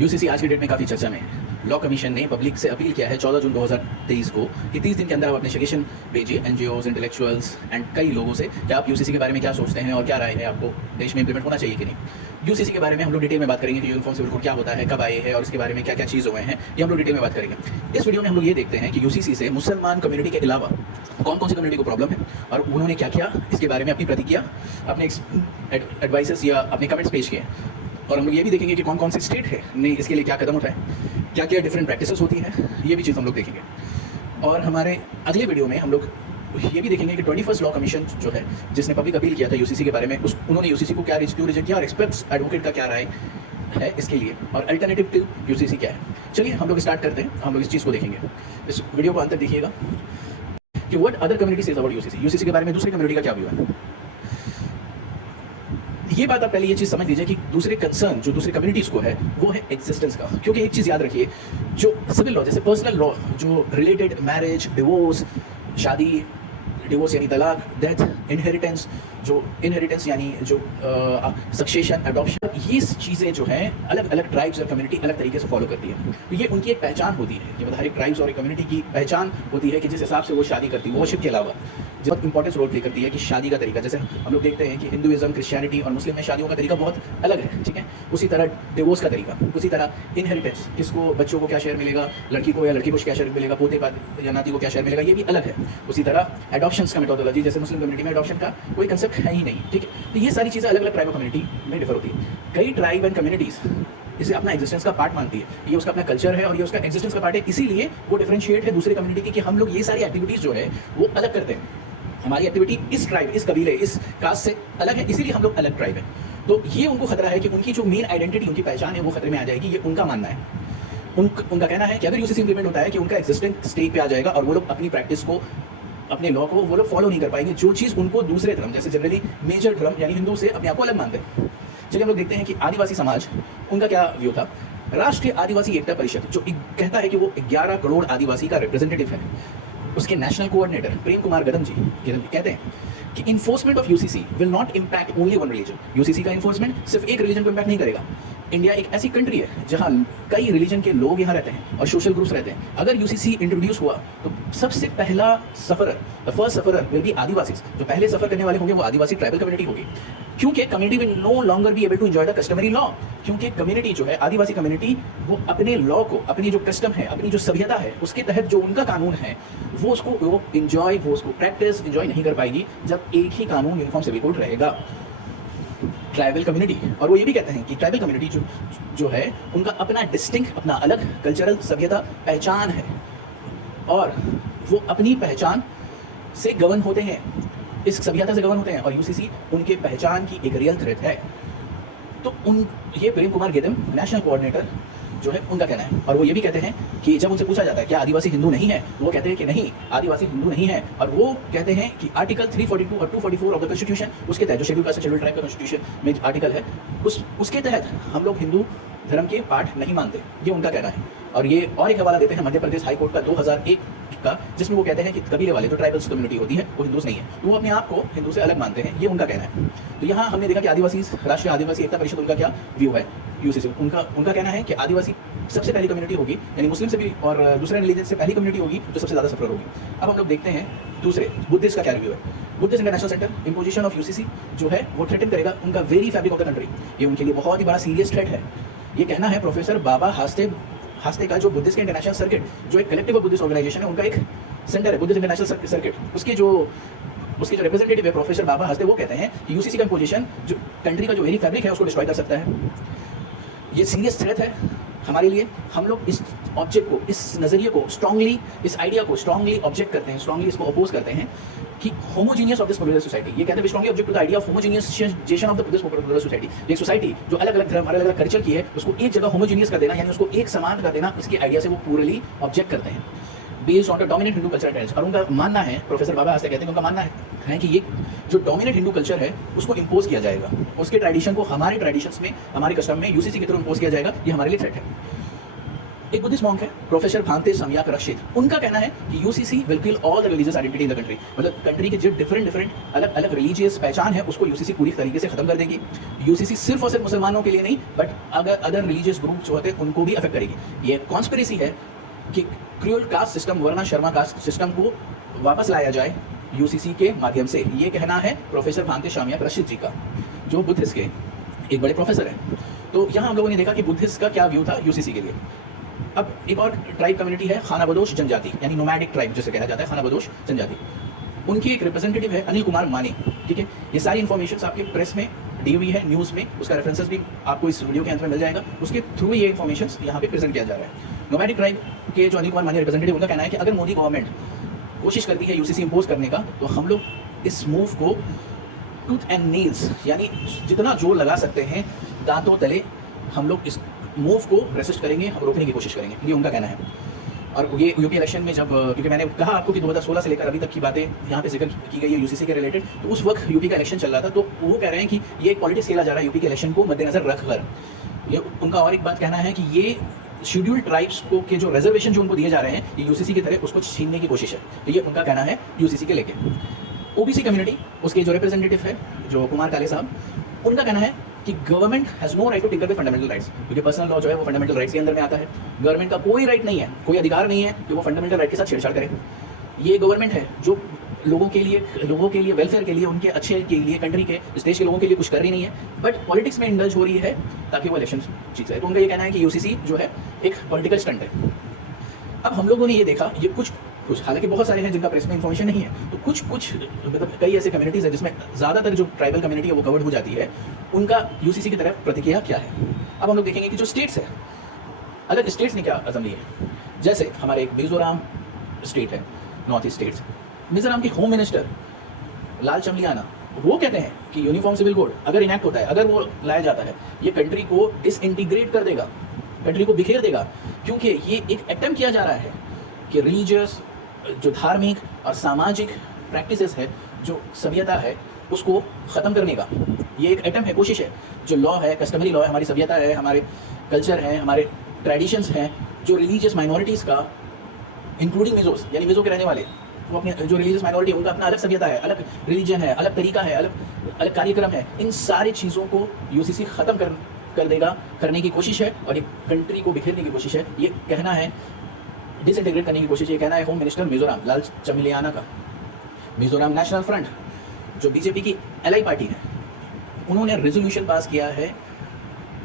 UCC आज की date में काफ़ी चर्चा में है। लॉ कमीशन ने पब्लिक से अपील किया है 14 जून 2023 को कि 30 दिन के अंदर आप अपने सजेशन भेजिए एनजीओज, इंटेलेक्चुअल्स एंड कई लोगों से कि आप यूसीसी के बारे में क्या सोचते हैं और क्या राय है, आपको देश में इंप्लीमेंट होना चाहिए कि नहीं। यूसीसी के बारे में हम लोग डिटेल में बात करेंगे कि यूनिफॉर्म सिविल कोड क्या होता है, कब आए हैं और इसके बारे में क्या क्या चीज़ हुए हैं, ये हम लोग डिटेल में बात करेंगे। इस वीडियो में हम लोग ये देखते हैं कि यूसीसी से मुसलमान कम्युनिटी के अलावा कौन कौन सी कम्युनिटी को प्रॉब्लम है और उन्होंने क्या किया, इसके बारे में अपनी प्रतिक्रिया, अपने एडवाइसेस या अपने कमेंट्स पेश किए। और हम लोग ये भी देखेंगे कि कौन कौन सी स्टेट है ने इसके लिए क्या कदम उठाए, क्या क्या डिफरेंट प्रैक्टिसेस होती हैं, ये भी चीज़ हम लोग देखेंगे। और हमारे अगले वीडियो में हम लोग ये भी देखेंगे कि 21st लॉ कमीशन जो है, जिसने पब्लिक अपील किया था यूसीसी के बारे में, उन्होंने यूसीसी को क्या रिजेक्ट किया और एक्सपर्ट्स एडवोकेट का क्या राय है इसके लिए, और अल्टरनेटिव टू यूसीसी क्या है। चलिए हम लोग स्टार्ट करते हैं, हम लोग इस चीज़ को देखेंगे। इस वीडियो को अंत तक देखिएगा कि what other community says about UCC, UCC के बारे में दूसरी कम्युनिटी का क्या व्यू है। ये बात आप पहले ये चीज़ समझ लीजिए कि दूसरे कंसर्न जो दूसरी कम्युनिटीज़ को है वो है एग्जिस्टेंस का। क्योंकि एक चीज़ याद रखिए, जो सिविल लॉ जैसे पर्सनल लॉ जो रिलेटेड मैरिज, डिवोर्स, शादी, डिवोर्स यानी तलाक, डेथ, इनहेरिटेंस, जो इनहेरिटेंस यानी जो सक्सेशन, अडॉप्शन, ये चीज़ें जो हैं अलग अलग ट्राइब्स और कम्युनिटी अलग तरीके से फॉलो करती है। तो ये उनकी एक पहचान होती है कि मतलब हर एक ट्राइब्स और एक कम्युनिटी की पहचान होती है कि जिस हिसाब से वो शादी करती है। वर्शिप के अलावा बहुत इंपॉर्टेंस रोल प्ले करती है कि शादी का तरीका, जैसे हम लोग देखते हैं कि हिंदुइज्म, क्रिश्चियनिटी और मुस्लिम में शादियों का तरीका बहुत अलग है, ठीक है। उसी तरह डिवोर्स का तरीका, उसी तरह इनहेरिटेंस, किसको बच्चों को क्या शेयर मिलेगा, लड़की को या लड़की को क्या शेयर मिलेगा, पोते या नाती को क्या शेयर मिलेगा, ये भी अलग है। उसी तरह एडॉप्शंस का मेथोडोलॉजी, जैसे मुस्लिम कम्युनिटी में एडॉप्शन का कोई कंसेप्ट है ही नहीं, ठीक है। तो ये सारी चीज़ें अलग अलग ट्राइब और कम्युनिटी में डिफर होती है। कई ट्राइब एंड कम्युनिटीज़ इसे अपना एग्जिस्टेंस का पार्ट मानती है, ये उसका अपना कल्चर है और ये उसका एग्जिस्टेंस का पार्ट है, इसीलिए वो डिफरेंशिएट है दूसरे कम्युनिटी की कि हम लोग ये सारी एक्टिविटीज़ जो है वो अलग करते हैं। हमारी एक्टिविटी इस ट्राइब, इस कबीले, इस कास्ट से अलग है, इसीलिए हम लोग अलग ट्राइब हैं। तो ये उनको खतरा है कि उनकी जो मेन आइडेंटिटी, उनकी पहचान है वो खतरे में आ जाएगी, ये उनका मानना है। उनका कहना है कि अगर यूसीसी इंप्लीमेंट होता है कि उनका एग्जिस्टेंस स्टेट पे आ जाएगा और वो लोग अपनी प्रैक्टिस को, अपने लॉ को वो लोग फॉलो नहीं कर पाएंगे, जो चीज़ उनको दूसरे धर्म जैसे जनरली मेजर धर्म यानी हिंदू से अपने आप को अलग मानते हैं। चलिए हम लोग देखते हैं कि आदिवासी समाज, उनका क्या व्यू था। राष्ट्रीय आदिवासी एकता परिषद जो कहता है कि वो 11 करोड़ आदिवासी का रिप्रेजेंटेटिव है, उसके नेशनल कोऑर्डिनेटर प्रेम कुमार गदम जी कहते हैं कि enforcement of UCC will not impact only one religion. UCC का इन्फोर्समेंट सिर्फ एक रिलीजन को इम्पैक्ट नहीं करेगा। इंडिया एक ऐसी कंट्री है जहां कई रिलीजन के लोग यहाँ रहते हैं और सोशल ग्रुप्स रहते हैं। अगर यूसीसी इंट्रोड्यूस हुआ तो सबसे पहला sufferer, the first sufferer will be adivasi. जो पहले सफर करने वाले होंगे वो आदिवासी ट्राइबल कम्युनिटी होगी, क्योंकि community will no longer be able to enjoy the customary law. क्योंकि कम्युनिटी जो है, आदिवासी कम्युनिटी, वो अपने लॉ को, अपनी जो कस्टम है, अपनी जो सभ्यता है, उसके तहत जो उनका कानून है वो उसको इंजॉय, वो उसको प्रैक्टिस इंजॉय नहीं कर पाएगी जब एक ही कानून, यूनिफॉर्म सिविल कोड रहेगा। ट्राइबल कम्युनिटी, और वो ये भी कहते हैं कि ट्राइबल कम्युनिटी जो है उनका अपना डिस्टिंक्ट, अपना अलग कल्चरल सभ्यता, पहचान है और वो अपनी पहचान से गवर्न होते हैं, इस सभ्यता से गवर्न होते हैं और यूसीसी उनके पहचान की एक रियल थ्रेट है। तो ये प्रेम कुमार गदम नेशनल कोऑर्डिनेटर जो है उनका कहना है। और वो ये भी कहते हैं कि जब उनसे पूछा जाता है क्या आदिवासी हिंदू नहीं है, तो वो कहते हैं कि नहीं, आदिवासी हिंदू नहीं है। और वो कहते हैं कि आर्टिकल 342 और 244 ऑफ द कॉन्स्टिट्यूशन, उसके तहत जो शेड्यूल कास्ट शेड्यूल ट्राइब का कॉन्स्टिट्यूशन में आर्टिकल है, उसके तहत हम लोग हिंदू धर्म के पाठ नहीं मानते, ये उनका कहना है। और ये और एक हवाला देते हैं मध्य प्रदेश हाई कोर्ट का 2001 का, जिसमें वो कहते हैं कि कबीले वाले जो ट्राइबल्स कम्युनिटी होती है वो हिंदूज नहीं है, तो वो अपने आप को हिंदू से अलग मानते हैं, ये उनका कहना है। तो यहाँ हमने देखा कि आदिवासी, राष्ट्रीय आदिवासी एकता परिषद, उनका क्या व्यू है यूसीसी। उनका कहना है कि आदिवासी सबसे पहली कम्युनिटी होगी, यानी मुस्लिम से भी और दूसरे रिलीजन से पहली कम्युनिटी होगी जो सबसे ज़्यादा सफर होगी। अब हम लोग देखते हैं दूसरे बुद्धिस्ट का क्या रिव्यू है। Buddhist international centre, imposition of UCC जो है वो थ्रेटन करेगा उनका very fabric of the country, ये उनके लिए बहुत ही बड़ा सीरियस थ्रेट है। ये कहना है प्रोफेसर बाबा हास्ते का, जो बुद्धिस्ट इंटरनेशनल सर्किट, जो एक कलेक्टिव ऑफ बुद्धिस्ट ऑर्गेनाइजेशन है, उनका एक सेंटर है बुद्धिस्ट इंटरनेशनल सर्किट, उसके जो रिप्रेजेंटेटिव है प्रोफेसर बाबा हास्ते, वो कहते हैं कि यूसीसी का इम्पोजिशन जो कंट्री का जो वेरी फैब्रिक है उसको डिस्ट्रॉय कर सकता है। ये सीरियस थ्रेट है हमारे लिए। हम लोग इस ऑब्जेक्ट को, इस नज़रिए को स्ट्रांगली, इस आइडिया को स्ट्रांगली ऑब्जेक्ट करते हैं, स्ट्रांगली इसको अपोज करते हैं कि homogeneous of this popular society. ये कहते हैं strongly object to the idea of homogeneous of the this popular society. एक सोसाइटी जो अलग अलग धर्म, अलग अलग कल्चर की है, उसको एक जगह होमोजीनियस कर देना, यानी उसको एक समान कर देना, इसके आइडिया से वो पूरली ऑब्जेक्ट करते हैं based on the dominant Hindu culture trends. और उनका मानना है, प्रोफेसर बाबा हास्ते कहते हैं, उनका मानना है कि ये जो डोमिनेंट हिंदू कल्चर है उसको इम्पोज किया जाएगा, उसके ट्रेडिशन को हमारे ट्रेडिशंस में, हमारे कस्टम में यूसीसी के थ्रू इम्पोज किया जाएगा, ये हमारे लिए थ्रेट है। एक बुद्धिस्ट मॉन्क है प्रोफेसर भांते सम्यक रक्षित, उनका कहना है कि UCC will kill all the religious identity in the country. मतलब कंट्री के जो डिफरेंट अलग अलग रिलीजियस पहचान है उसको यूसीसी पूरी तरीके से खत्म कर देगी। यूसीसी सिर्फ और सिर्फ मुसलमानों के लिए नहीं बट अगर अदर रिलीजियस ग्रुप जो होते हैं उनको भी अफेक्ट करेगी। ये कॉन्स्पिरेसी है कि क्रूअल कास्ट सिस्टम वर्ना शर्मा कास्ट सिस्टम को वापस लाया जाए यूसीसी के माध्यम से। ये कहना है प्रोफेसर भांते सम्यक रक्षित जी का, जो बुद्धिस्ट के एक बड़े प्रोफेसर हैं। तो यहाँ हम लोगों ने देखा कि बुद्धिस्ट का क्या व्यू था यूसीसी के लिए। अब एक और ट्राइब कम्युनिटी है खानाबदोश जनजाति, यानी नोमैडिक ट्राइब जिसे कहा जाता है, खानाबदोश जनजाति। उनकी एक रिप्रेजेंटेटिव है अनिल कुमार माने, ठीक है। ये सारी इन्फॉर्मेशन आपके प्रेस में दी हुई है, न्यूज़ में, उसका रेफरेंसेस भी आपको इस वीडियो के अंत में मिल जाएगा। उसके थ्रू ये इन्फॉर्मेशन यहाँ पे प्रेजेंट किया जा रहा है। नोमैडिक ट्राइब के जो अनिल कुमार माने रिप्रेजेंटेटिव, उनका कहना है कि अगर मोदी गवर्नमेंट कोशिश करती है यूसीसी इम्पोज करने का तो हम लोग इस मूव को टूथ एंड नील्स यानी जितना जोर लगा सकते हैं दांतों तले हम लोग इस मूव को रेसिस्ट करेंगे, हम रोकने की कोशिश करेंगे, ये उनका कहना है। और ये यूपी इलेक्शन में जब, क्योंकि मैंने कहा आपको कि 2016 से लेकर अभी तक की बातें यहाँ पे जिक्र की गई है यूसीसी के रिलेटेड, तो उस वक्त यूपी का इलेक्शन चल रहा था, तो वो कह रहे हैं कि ये एक पॉलिटिक्स खेला जा रहा है यूपी के इलेक्शन को मद्देनजर रखकर। ये उनका और एक बात कहना है कि ये शेड्यूल्ड ट्राइब्स को के जो रिजर्वेशन जो उनको दिए जा रहे हैं ये यूसीसी की तरह उसको छीनने की कोशिश है। तो ये उनका कहना है यूसीसी के लेके। ओबीसी कम्युनिटी, उसके जो रिप्रेजेंटेटिव है जो कुमार काले साहब, उनका कहना है कि government has no right to tinker the fundamental rights, क्योंकि पर्सनल लॉ जो है वो फंडामेंटल राइट्स के अंदर में आता है। गवर्नमेंट का कोई राइट नहीं है, कोई अधिकार नहीं है कि वो फंडामेंटल राइट के साथ छेड़छाड़ करे। ये गवर्नमेंट है जो लोगों के लिए वेलफेयर के लिए, उनके अच्छे के लिए, कंट्री के, इस देश के लोगों के लिए कुछ कर रही नहीं है, बट पॉलिटिक्स में इंडल्ज हो रही है ताकि वो इलेक्शन जीत जाए। तो उनका ये कहना है कि यूसीसी जो है एक पॉलिटिकल स्टंट है। अब हम लोगों ने ये देखा, ये कुछ हालांकि बहुत सारे हैं जिनका प्रेस में इन्फॉर्मेशन नहीं है, तो कुछ मतलब कई ऐसे कम्युनिटीज़ है जिसमें ज़्यादातर जो ट्राइबल कम्युनिटी है वो कवर्ड हो जाती है, उनका यूसीसी की तरफ प्रतिक्रिया क्या है। अब हम लोग देखेंगे कि जो स्टेट्स है, अलग स्टेट्स ने क्या कदम लिए। जैसे हमारे एक मिजोरम स्टेट है, नॉर्थ ईस्ट स्टेट्स, मिजोरम के होम मिनिस्टर लाल चमलियाना, वो कहते हैं कि यूनिफॉर्म सिविल कोड अगर इनैक्ट होता है, अगर वो लाया जाता है, ये कंट्री को डिसइंटीग्रेट कर देगा, कंट्री को बिखेर देगा, क्योंकि ये एक अटेम्प्ट किया जा रहा है कि रिलीजियस जो धार्मिक और सामाजिक प्रैक्टिसेस है, जो सभ्यता है, उसको ख़त्म करने का ये एक अटेम्प्ट है, कोशिश है। जो लॉ है, कस्टमरी लॉ है, हमारी सभ्यता है, हमारे कल्चर है, हमारे ट्रेडिशंस हैं, जो रिलीजियस माइनॉरिटीज़ का, इंक्लूडिंग मिजोस यानी मिजो के रहने वाले, वो अपने जो रिलीजियस माइनॉरिटी, उनका अपना अलग सभ्यता है, अलग रिलीजन है, अलग तरीका है, अलग कार्यक्रम है। इन सारी चीज़ों को यूसीसी ख़त्म कर देगा, करने की कोशिश है और एक कंट्री को बिखेरने की कोशिश है। ये कहना है, डिसइंटीग्रेट करने की कोशिश, ये कहना है होम मिनिस्टर मिजोरम लाल चमलियाना का। मिजोरम नेशनल फ्रंट जो बीजेपी की एलाई पार्टी है, उन्होंने रेजोल्यूशन पास किया है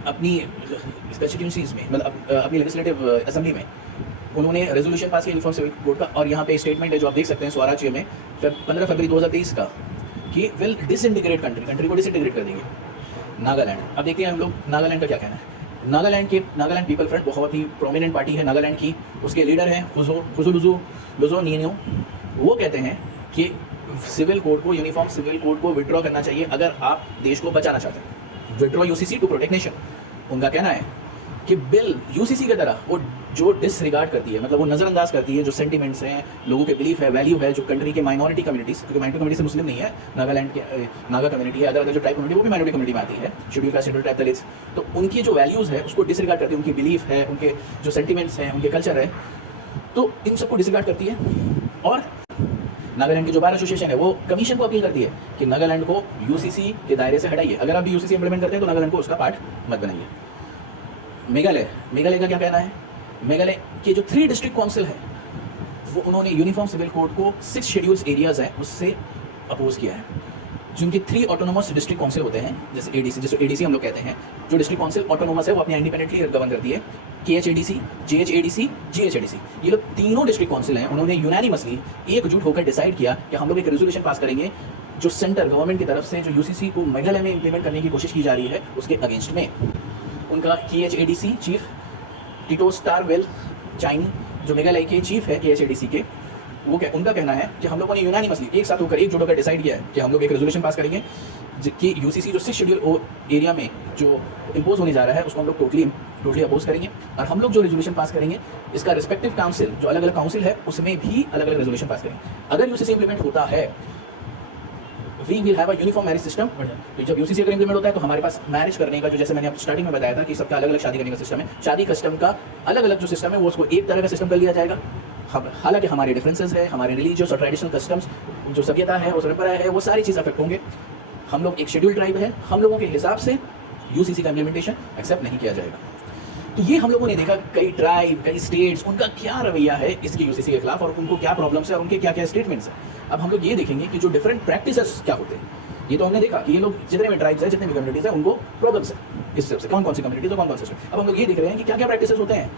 अपनी कंस्टिट्यूंसीज में, मतलब अपनी लेजिस्लेटिव असेंबली में उन्होंने रेजोल्यूशन पास किया यूनिफॉर्म सिविल कोड का। और यहाँ पे स्टेटमेंट है जो आप देख सकते हैं स्वराज्य में 15 फरवरी 2023 का, कि विल डिसइंटीग्रेट कंट्री को डिसइंटीग्रेट कर देंगे। नागालैंड, अब देखते हैं हम लोग नागालैंड का क्या कहना है। नागालैंड पीपल फ्रंट बहुत ही प्रोमिनेंट पार्टी है नागालैंड की, उसके लीडर हैं खुजुलुजो नियो। वो कहते हैं कि सिविल कोड को, यूनिफॉर्म सिविल कोड को विड्रॉ करना चाहिए अगर आप देश को बचाना चाहते हैं। Withdraw UCC to protect nation. उनका कहना है कि बिल यूसीसी की तरह वो जो डिसरिगार्ड करती है, मतलब वो नज़रअंदाज करती है जो सेंटिमेंट्स हैं, लोगों के बिलीफ है, वैल्यू है, जो कंट्री के माइनॉरिटी कम्युनिटीज़, क्योंकि माइनॉरिटी कम्युनिटी से मुस्लिम नहीं है, नागालैंड के नागा कम्युनिटी है, अदर जो ट्राइब कम्युनिटी वो भी माइनॉरिटी कम्युनिटी में आती है, schedule caste, schedule tribe, Dalits. तो उनकी जो वैल्यूज़ है उसको डिसरिगार्ड करती है, उनकी बिलीफ है, उनके जो सेंटिमेंट्स हैं, उनके कल्चर है, तो इन सबको डिसरिगार्ड करती है। और नागालैंड की जो बार एसोसिएशन है वो कमीशन को अपील करती है कि नागालैंड को यूसीसी के दायरे से हटाइए, अगर आप भी यूसीसी इंप्लीमेंट करते हैं तो नागालैंड को उसका पार्ट मत बनाइए। मेघालय का क्या कहना है। मेघालय के जो 3 डिस्ट्रिक्ट काउंसिल है वो उन्होंने यूनिफॉर्म सिविल कोड को 6 शेड्यूल्स एरियाज हैं उससे अपोज किया है। जिनके 3 ऑटोनोमस डिस्ट्रिक्ट काउंसिल होते हैं, जैसे एडीसी हम लोग कहते हैं, जो डिस्ट्रिक्ट काउंसिल ऑटोनोमस है वो अपने इंडिपेंडेंटली गवर्न करती है, KHADC, JHADC, GHADC, ये लोग तीनों डिस्ट्रिक्ट काउंसिल हैं, उन्होंने यूनानिमसली एकजुट होकर डिसाइड किया कि हम लोग एक रेजोल्यूशन पास करेंगे जो सेंटर गवर्नमेंट की तरफ से जो यूसीसी को मेघालय में इंप्लीमेंट करने की कोशिश की जा रही है उसके अगेंस्ट में। उनका KHADC चीफ टिटो स्टारवेल चाइनी, जो मेघालय के चीफ है KHADC के, वो उनका कहना है कि हम लोगों ने यूनानिमसली एक साथ होकर एकजुट होकर डिसाइड किया है कि हम लोग एक रेजोल्यूशन पास करेंगे कि यूसीसी जो 6 शेड्यूल एरिया में जो इम्पोज होने जा रहा है उसको हम लोग टोटली अपोज करेंगे। और हम लोग जो रेजोल्यूशन पास करेंगे इसका रिस्पेक्टिव काउंसिल, जो अलग अलग काउंसिल है, उसमें भी अलग अलग रेजोल्यूशन पास करेंगे। अगर यूसीसी इंप्लीमेंट होता है we will have a uniform marriage system. तो जब यूसीसी अगर इम्प्लीमेंट होता है तो हमारे पास मैरिज करने का जो, जैसे मैंने आपको स्टार्टिंग में बताया था कि सबका अलग अलग शादी करने का सिस्टम है, शादी कस्टम का अलग अलग जो सिस्टम है वो उसको एक तरह का सिस्टम कर लिया जाएगा। हालांकि हमारे डिफरेंसेस है, हमारे रिलीजियस और ट्रेडिशनल कस्टम्स, जो सभ्यता है, वो परंपरा है, वो सारी चीज़ अफेक्ट होंगे। हम लोग एक शेड्यूल ट्राइब है, हम लोगों के हिसाब से यूसीसी का इम्प्लीमेंटेशन एक्सेप्ट नहीं किया जाएगा। तो ये हम लोगों ने देखा कई ट्राइब, कई स्टेट्स, उनका क्या रवैया है इसके यूसीसी के खिलाफ और उनको क्या प्रॉब्लम्स है और उनके क्या क्या स्टेटमेंट्स हैं। अब हम लोग ये देखेंगे कि जो डिफरेंट प्रैक्टिसेस क्या होते हैं। ये तो हमने देखा कि ये लोग जितने भी ट्राइब्स है, जितने भी कम्युनिटीज़ है, उनको प्रॉब्लम्स है इस सबसे, कौन कौन सी कम्युनिटीज और कौन कौन से स्टेट। अब हम लोग ये देख रहे हैं कि क्या क्या प्रैक्टिसेस होते हैं।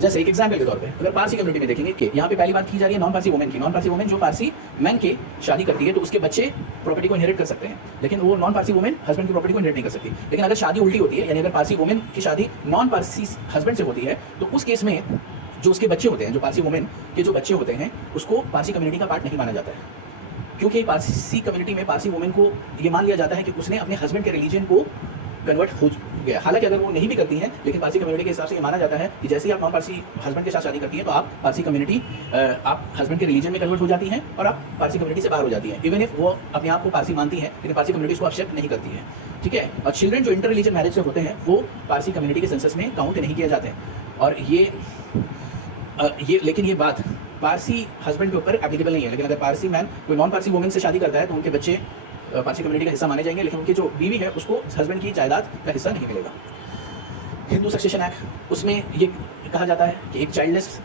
जैसे एक एग्जाम्पल के तौर पे अगर पारसी कम्युनिटी में देखेंगे कि यहाँ पे पहली बात की जा रही है नॉन पारसी वुमेन की। नॉन पारसी वुमेन जो पारसी मैन के शादी करती है तो उसके बच्चे प्रॉपर्टी को इनहेरिट कर सकते हैं, लेकिन वो नॉन पारसी वुमेन हस्बैंड की प्रॉपर्टी को इनहेरिट नहीं कर सकती। लेकिन अगर शादी उल्टी होती है, यानी अगर पारसी वुमेन की शादी नॉन पारसी हस्बैंड से होती है, तो उस केस में जो उसके बच्चे होते हैं, जो पारसी वुमेन के जो बच्चे होते हैं, उसको पारसी कम्युनिटी का पार्ट नहीं माना जाता है, क्योंकि पारसी कम्युनिटी में पारसी वुमेन को ये मान लिया जाता है कि उसने अपने हस्बैंड के रिलीजन को कन्वर्ट हो गया। हालांकि अगर वो नहीं भी करती हैं, लेकिन पारसी कम्युनिटी के हिसाब से ये माना जाता है कि जैसे ही आप नॉन पारसी हस्बैंड के साथ शादी करती हैं तो आप पारसी कम्युनिटी, आप हस्बैंड के रिलीजन में कन्वर्ट हो जाती हैं और आप पारसी कम्युनिटी से बाहर हो जाती हैं। इवन इफ वो अपने आप को पारसी मानती हैं, लेकिन पारसी कम्युनिटी उसको एक्सेप्ट नहीं करती है, ठीक है। और चिल्ड्रन जो इंटर रिलीजन मैरिज से होते हैं वो पारसी कम्युनिटी के सेंसस में काउंट नहीं किए जाते हैं। और लेकिन ये बात पारसी हस्बैंड के ऊपर एप्लीकेबल नहीं है। लेकिन अगर पारसी मैन कोई नॉन पारसी वुमेन से शादी करता है तो उनके बच्चे पारसी कम्युनिटी का हिस्सा माने जाएंगे, लेकिन उनकी जो बीवी है उसको हस्बैंड की जायदाद का हिस्सा नहीं मिलेगा। हिंदू सक्सेशन एक्ट, उसमें ये कहा जाता है कि एक चाइल्डलेस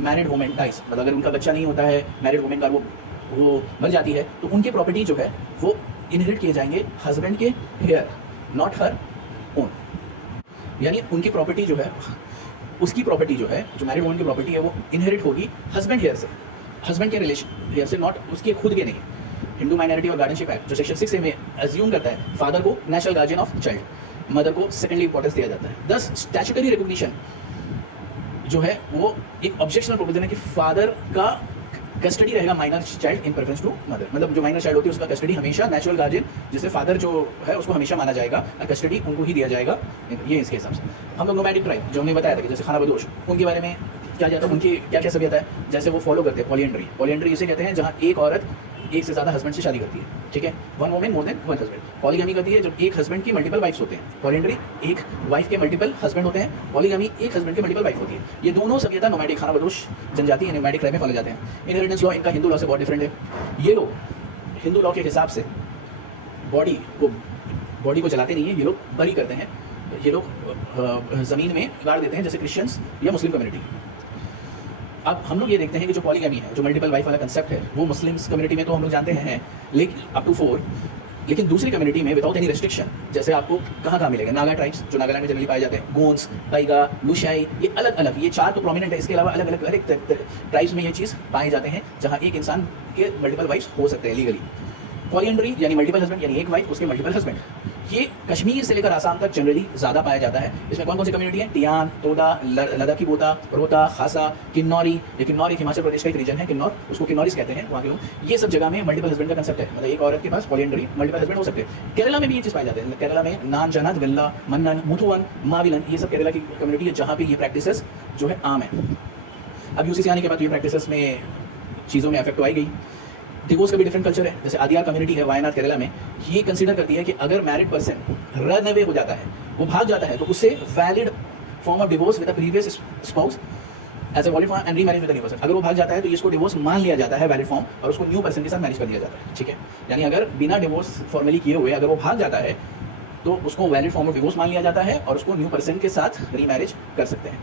मैरिड वुमेन डाइज, मतलब अगर उनका बच्चा नहीं होता है, मैरिड वुमेन का वो मर जाती है, तो उनके प्रॉपर्टी जो है वो इनहेरिट किए जाएंगे हस्बैंड के हेयर, नॉट हर ओन। यानी उनकी प्रॉपर्टी जो है, उसकी प्रॉपर्टी जो है, जो मैरिड वुमेन की प्रॉपर्टी है, वो इनहेरिट होगी हस्बैंड हेयर से, हस्बैंड के रिलेशन हेयर से, नॉट उसके खुद के नहीं। हिंदू माइनॉरिटी और गार्डियनशिप एक्ट जो सेक्शन 6A में अज्यूम करता है फादर को natural guardian of child, mother को सेकेंडली इंपॉर्टेंस दिया जाता है। 10 स्टैट्यूटरी रिकॉग्निशन जो है वो एक ऑब्जेक्शनल प्रोविजन है कि फादर का कस्टडी रहेगा minor child in preference to mother. मतलब जो माइनर चाइल्ड होती है उसका कस्टडी हमेशा नेचुरल गार्जियन, जिससे फादर जो है उसको हमेशा माना जाएगा, कस्टडी उनको ही दिया जाएगा। ये इसके हिसाब से हम लोग नोमैडिक ट्राइब जो हमने बताया था कि जैसे खाना बदोश, उनके बारे में क्या जाता है, उनकी क्या क्या सभ्यता है, जैसे वो फॉलो करते हैं पॉलीएंड्री। पॉलीएंड्री इसे कहते हैं जहाँ एक औरत एक से ज़्यादा हस्बैंड से शादी करती है, ठीक है, one women more than one husband. Polygamy करती है जब एक हस्बैंड की मल्टीपल वाइफ्स होते हैं। पॉलीएंड्री एक वाइफ के मल्टीपल हस्बैंड होते हैं। पॉलीगैमी एक हस्बैंड के मल्टीपल वाइफ होती है। ये दोनों सभ्यता नोमैडिक खाना बदोश जनजाति नोमैडिक ट्राइब में फॉलो जाते हैं। इनहेरिटेंस लॉ इनका हिंदू लॉ से बहुत डिफरेंट है। ये लोग हिंदू लॉ के हिसाब से बॉडी को जलाते नहीं है, ये लोग बरी करते हैं, ये लोग ज़मीन में गाड़ देते हैं, जैसे क्रिश्चियंस या मुस्लिम कम्युनिटी। अब हम लोग ये देखते हैं कि जो पॉलीगैमी है, जो मल्टीपल वाइफ वाला कंसेप्ट है, वो मुस्लिम्स कम्युनिटी में तो हम लोग जानते हैं, लेकिन अप टू 4, लेकिन दूसरी कम्युनिटी में विदाउट एनी रिस्ट्रिक्शन, जैसे आपको कहाँ मिलेगा, नागा ट्राइब्स जो नागालैंड में जनरली पाए जाते हैं, गोंस, टाइगा, लुशाई, ये अलग अलग, ये 4 तो प्रोमिनेंट है। इसके अलावा अलग अलग ट्राइब्स में ये चीज़ पाए जाते हैं जहाँ एक इंसान के मल्टीपल वाइफ्स हो सकते हैं लीगली। पॉलीएंड्री यानी मल्टीपल हस्बैंड, यानी एक वाइफ उसके मल्टीपल हस्बैंड, ये कश्मीर से लेकर आसाम तक जनरली ज़्यादा पाया जाता है। इसमें कौन कौन सी कम्युनिटी है, टियान, तोदा, लद्दाखी बोता, रोता, खासा, किन्नौरी। ये किन्नौर एक हिमाचल प्रदेश का एक रीजन है, किन्नौर, उसको किन्नौरीज कहते हैं वहाँ के लोग। ये सब जगह में मल्टीपल हस्बैंड का कंसेप्ट है, मतलब एक औरत के पास पॉलीएंड्री मल्टीपल हस्बैंड हो सकते हैं। केरला में भी ये चीज़ पाई जाती है। केरला में नान जनद, विल्ला, मन्नन, मुथुवन, माविलन, ये सब केरला की कम्युनिटी है जहाँ पे ये प्रैक्टिसेस जो है आम है। अब यूसीसी आने के बाद ये प्रैक्टिसेस में चीज़ों में इफेक्ट तो आई गई। डिवोर्स का भी डिफरेंट कल्चर है। जैसे आदियार कम्युनिटी है वायनाड केरला में, ये कंसीडर करती है कि अगर मैरिड पर्सन रन अवे हो जाता है, वो भाग जाता है, तो उससे valid form of divorce with the previous spouse as a valid form and remarriage with the new person. अगर वो भाग जाता है तो इसको डिवोर्स मान लिया जाता है वैलिड फॉर्म, और उसको न्यू पर्सन के साथ मैरिज कर दिया जाता है, ठीक है। यानी अगर बिना डिवोर्स फॉर्मली किए हुए अगर वो भाग जाता है तो उसको वैलिड फॉर्म ऑफ डिवोर्स मान लिया जाता है और उसको न्यू पर्सन के साथ रीमैरिज कर सकते हैं।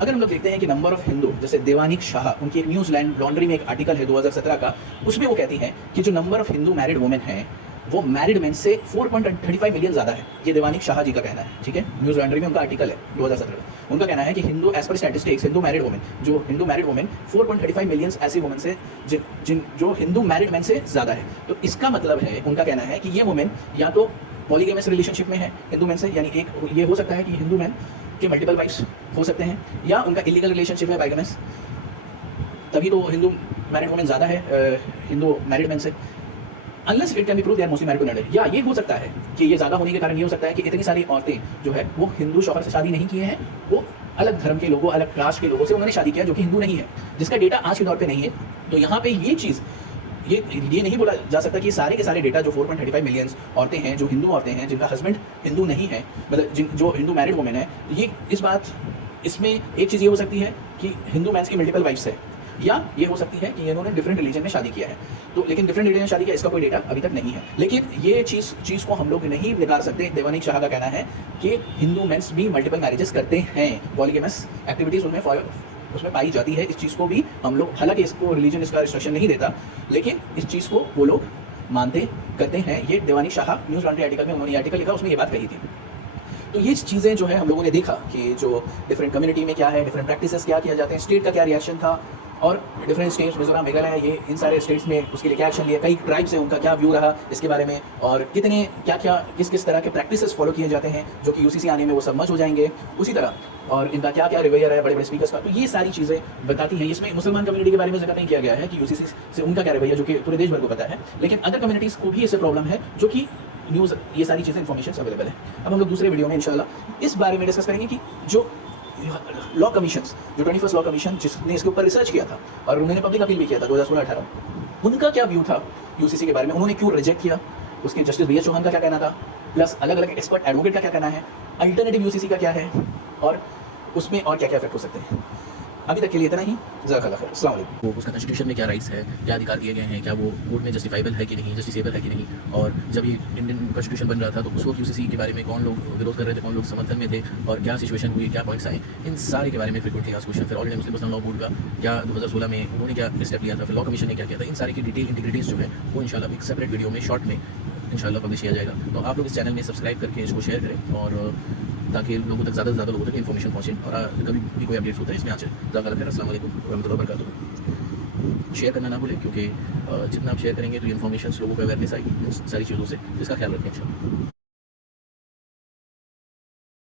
अगर हम लोग देखते हैं कि नंबर ऑफ हिंदू, जैसे देवानिक शाह, उनकी एक न्यूज़लैंड लॉन्ड्री में एक आर्टिकल है 2017 का, उसमें वो कहती हैं कि जो number of Hindu married women हैं वो मैरिड मेन से 4.35 मिलियन ज़्यादा है। ये देवानिक शाह जी का कहना है, ठीक है, न्यूज़ लॉन्ड्री में उनका आर्टिकल है 2017। उनका कहना है कि Hindu as per statistics Hindu married women 4.35 million ऐसी वुमेन से जो हिंदू मैरिड मैन से ज़्यादा है। तो इसका मतलब है, उनका कहना है कि ये वुमेन या तो पॉलीगैमस रिलेशनशिप में है हिंदू मैन से, यानी एक ये हो सकता है कि हिंदू मैन के मल्टीपल वाइफ्स हो सकते हैं, या उनका इलीगल रिलेशनशिप है बाइगेमस, तभी तो हिंदू मैरिड वुमेन ज़्यादा है हिंदू मैरिड मैन से। Unless it can be prove they are mostly married to another, या ये हो सकता है कि ये ज़्यादा होने के कारण ये हो सकता है कि इतनी सारी औरतें जो है वो हिंदू शौहर से शादी नहीं किए हैं, वो अलग धर्म के लोगों, अलग कास्ट के लोगों से उन्होंने शादी किया जो कि हिंदू नहीं है, जिसका डेटा आज के दौर पे नहीं है। तो यहाँ पे ये चीज़ ये नहीं बोला जा सकता कि ये सारे के सारे डेटा जो 4.35 मिलियन औरतें हैं, जो हिंदू औरतें हैं, जिनका हस्बैंड हिंदू नहीं है, मतलब जो हिंदू मैरिड वुमेन है, ये इसमें एक चीज़ ये हो सकती है कि हिंदू मैंस की मल्टीपल वाइफ्स है, या ये हो सकती है कि इन्होंने डिफरेंट रिलीजन में शादी किया है। तो लेकिन डिफरेंट रिलीजन में शादी किया, इसका कोई डेटा अभी तक नहीं है। लेकिन ये चीज़ को हम लोग नहीं निकाल सकते। देवानीक शाह का कहना है कि हिंदू मेंस भी मल्टीपल मैरिजेस करते हैं, पॉलीगैमस एक्टिविटीज़ उसमें पाई जाती है। इस चीज़ को भी हम लोग, हालांकि इसको रिलीजन इसका रिस्ट्रिक्शन नहीं देता, लेकिन इस चीज़ को वो लोग मानते करते हैं। ये Devanika Shah news laundry article में उन्होंने आर्टिकल लिखा, उसमें ये बात कही थी। तो ये चीज़ें जो है हम लोगों ने देखा कि जो डिफरेंट कम्युनिटी में क्या है, डिफरेंट प्रैक्टिसेस क्या किया जाते हैं, स्टेट का क्या रिएक्शन था, और डिफरेंट स्टेट्स, मिजोरम, मेघालय, ये इन सारे स्टेट्स में उसके लिए क्या एक्शन लिया, कई ट्राइब्स हैं, उनका क्या व्यू रहा इसके बारे में, और कितने किस तरह के प्रैक्टिसेस फॉलो किए जाते हैं, जो कि यूसीसी आने में वो सब मर्ज हो जाएंगे उसी तरह, और इनका क्या क्या रवैया है बड़े बड़े स्पीकर्स का। तो ये सारी चीज़ें बताती हैं। इसमें मुसलमान कम्युनिटी के बारे में जिक्र नहीं किया गया है कि यूसीसी से उनका क्या रवैया, जो कि पूरे देश भर को पता है, लेकिन अदर कम्युनिटीज़ को भी इससे प्रॉब्लम है, जो कि न्यूज़, ये सारी चीज़ें इन्फॉर्मेशन अवेलेबल है। अब हम लोग दूसरे वीडियो में इंशाल्लाह इस बारे में डिस्कस करेंगे कि जो लॉ कमीशंस, जो 21st लॉ कमीशन जिसने इसके ऊपर रिसर्च किया था और उन्होंने पब्लिक अपील भी किया था 2016-18, उनका क्या व्यू था यूसीसी के बारे में, उन्होंने क्यों रिजेक्ट किया, उसके जस्टिस बी एस चौहान का क्या कहना था, प्लस अलग अलग एक्सपर्ट एडवोकेट का क्या कहना है, अल्टरनेटिव यूसीसी का क्या है, और उसमें और क्या क्या इफेक्ट हो सकते हैं। अभी तक के लिए इतना ही। जज़ाकल्लाह खैर। अस्सलाम वालेकुम। वो उसका कॉन्स्टिट्यूशन में क्या राइट्स है, क्या अधिकार दिए गए हैं, क्या वो कोर्ट में जस्टिफाइबल है कि नहीं, जस्टिसेबल है कि नहीं, और जब ये इंडियन कॉन्स्टिट्यूशन बन रहा था तो उस वक्त यूसीसी के बारे में कौन लोग विरोध कर रहे थे, कौन लोग समर्थन में थे, और क्या सिचुएशन हुई, क्या पॉइंट्स आए, इन सारे के बारे में फ्रीक्वेंटली आस्क्ड क्वेश्चन। फिर all India Muslim personal law board का क्या 2016 में उन्होंने क्या स्टेप लिया था, फिर लॉ कमीशन ने क्या किया था, इन सारी की डिटेल इंटीग्रिटीज़ जो है वो इंशाल्लाह एक सेपरेट वीडियो में शॉर्ट में इंशाल्लाह पब्लिश किया जाएगा। तो आप लोग इस चैनल में सब्सक्राइब करके इसको शेयर करें, और ताकि लोगों तक ज़्यादा से ज़्यादा लोगों तक इन्फॉर्मेशन पहुँचे, और कभी भी कोई अपडेट्स होता है इसमें आ जाए। जज़ाकल्लाह खैर। अस्सलाम वालेकुम रहमतुल्लाहि व बरकातुहू। शेयर करना ना भूलें, क्योंकि जितना आप शेयर करेंगे तो इन्फॉर्मेशन लोगों को अवेयरनेस आएगी इन सारी चीज़ों से, इसका ख्याल रखें इंशाल्लाह।